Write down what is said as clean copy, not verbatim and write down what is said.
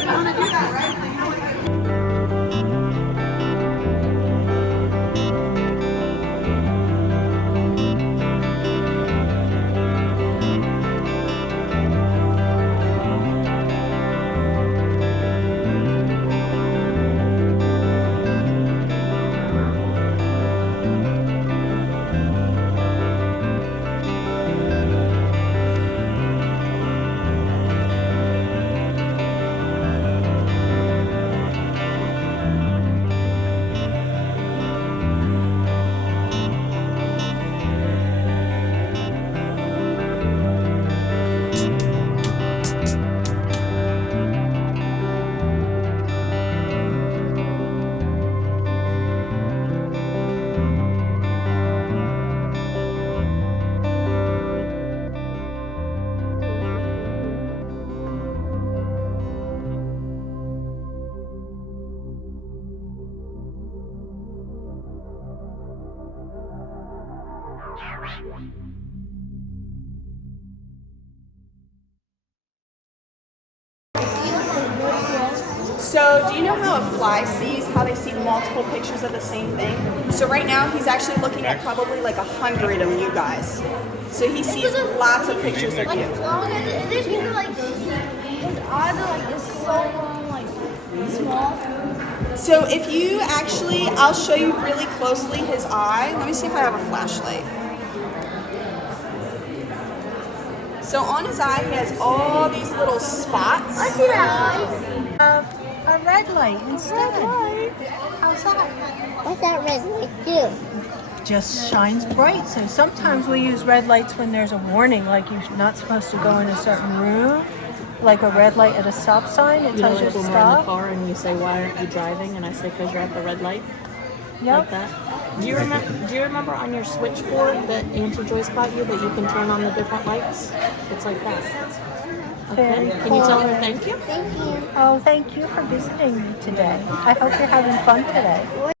you want to do that, right? So do you know how a fly sees, how they see multiple pictures of the same thing? So right now he's actually looking at probably like 100 of you guys. So he sees lots of pictures of you. There's people like his eyes are like this so long, like small. So if you actually, I'll show you really closely his eye. Let me see if I have a flashlight. So on his eye he has all these little spots. I see that eye. A red light instead. How's that? What's that red light do? Just shines bright. So sometimes we use red lights when there's a warning, like you're not supposed to go in a certain room, like a red light at a stop sign. It tells you to when we're in the stop. car and you say, "Why aren't you driving?" and I say, "Because you're at the red light." Yep. Like that. Do you remember on your switchboard that Auntie Joyce got you that you can turn on the different lights? It's like that. Okay. Very Can you tell her thank you? Thank you. Oh, thank you for visiting me today. I hope you're having fun today.